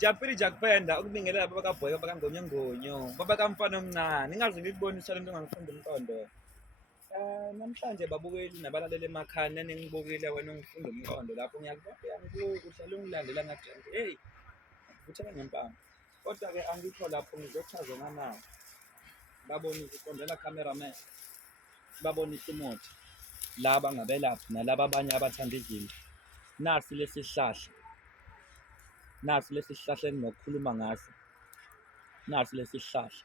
Japiri jakupenda ukubingelela baba kaBhoyi baba kaNgonyo baba kamfana omncane ingaze ngikubonisa lento ngangifunda umqondo. Namhlanje babukeli nabalaleli emakhaya neningibukile wena ungifunda umqondo lapho ngiyakubona uhlale ungilandela ngathi hey vuthela ngempama. Kodwa-ke angikho lapho ngizochaza nganawo. Babonise uqondela cameraman. Babonise umuthi. Laba ngabelaphi nalaba abanye abathanda izinto. Nasi lesi sihlahla enginokukhuluma ngaso. Nasi lesi sihlahla.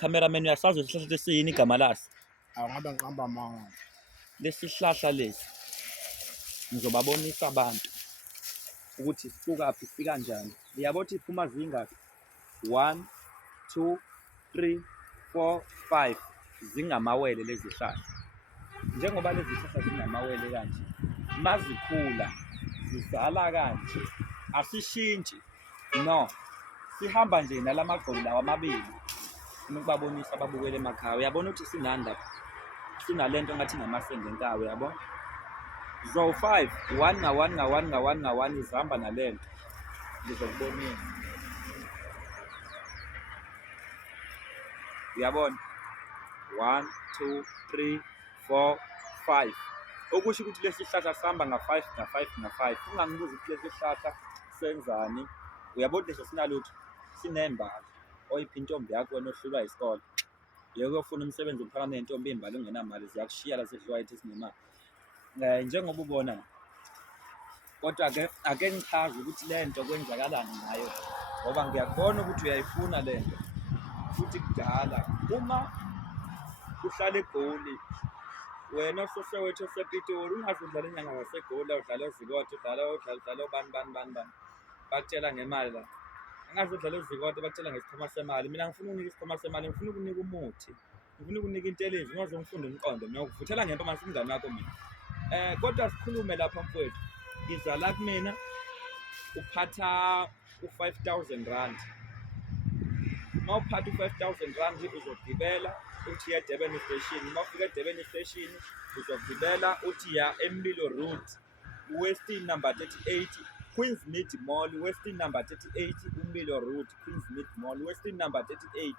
Cameraman uyasazi isihlahla lesiyini igama laso? Ngabe ngihamba manga. Lesi sihlahla lesi ngizobabonisa abantu ukuthi sisukaphi sikanjani. Uyabona iphuma zingaphi? 1 2 3 4 5 zingamawele lezi zihlahla. Njengoba lezi zihlahla zinamawele kanje, mazikhula zizala kanje, asishintshi no, sihamba nje nalamagqolo lawa amabili. Ukubabonisa ababukele emakhaya. Uyabona ukuthi sinani lapha? Sinalento ngathi ngamasende enkawu, yabo. Zo 5 1 izihamba nalento. Ngizokubonisa. Uyabona? 1 2 3 4 5. Okusho ukuthi lesi sihlahla sihamba nga5. Ungangibuza ukuthi lesi sihlahla senzani. Uyabona nje sinalutho. Sinembali. Oyiphi intombi yakho wena ohlulwa isikole. Uyofuna umsebenzi uphakame nentombi imbali ungenamali ziyakushiya la sedliwa yithi sinemali. Njengoba ubona. Kodwa-ke ake ngichaze ukuthi lento kwenzakalani ngayo. Ngoba ngiyakubona ukuthi uyayifuna lento. Futhi kudala uma uhlala eGoli wena ososewethu osePitori ungaze udlala inyanga ngaseGoli udlala ezikode udlala bani bakutshela ngemali la. Angaze udlala ezikode bakutshela ngesikhwama semali. Mina ngifuna ukunika isikhwama semali, ngifuna ukunika umuthi. Ngifuna ukunika into elinje ngoze ngifunda umqondo. Mina ukuvuthela ngempama simngane wakho mina. Kodwa sikhulume lapha mfowethu. Iza la kumina uphatha u5,000 rand. Mawuphatha u5,000 rand uzogibela uthi ya Durban station. Mawufika eDurban station uzogibela uthi ya eMlilo Road, Westin number 38, Queensmead Mall, Westin number 38, uMlilo Road, Queensmead Mall, Westin number 38.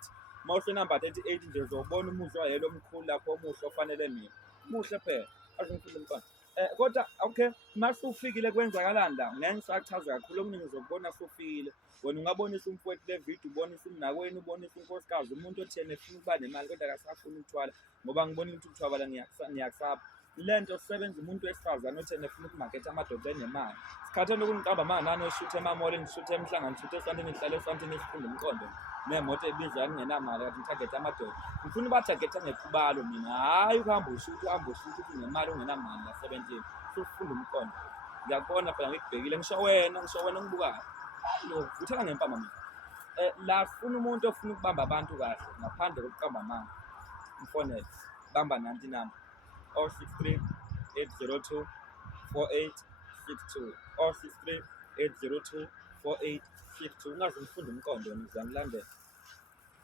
Mawuse number 38 nje uzobona umuzi wayelo omkhulu lapho omuhle ofanele mina. Muhle phela. Azingifunda umfana. Kodwa okay, mase ufikile kwenzakalani la? Ngeke ngisachaza kakhulu okuningi uzokubona sofikile. Wena ungabonisa umfowethu le video, ubonisa umnakwenu, ubonisa unkosikazi, umuntu othene efuna ukuba nemali kodwa akasafuna ukuthwala ngoba ngibona ukuthi ukuthwala ngiyakusaba. Lento sebenza umuntu wesifazane othene efuna ukumaketha amadoda enemali. Sikhatheni ukuniqamba manje nani oshuthe emamole, ngishuthe eMhlanga, ngishuthe esantini, ngihlale esantini esifunda umqondo. Nemoto ebiza ngingenamali kanti ngitarget amadoda. Ngifuna ubatarget ngekhubalo mina. Hayi ukuhamba ushuthe ukuthi unemali ungenamali la 17. Ufunda umqondo. Ngiyakubona phela ngikubhekile ngisho wena ongibukayo. Vuthela ngempama mina. La sifuna umuntu ofuna ukubamba abantu kahle ngaphandle kokuqamba amanga. Mfonele. Bamba nanti number 063 802 4862 063 802 4862. Ungaze ngifunda umqondo ngizangilandela.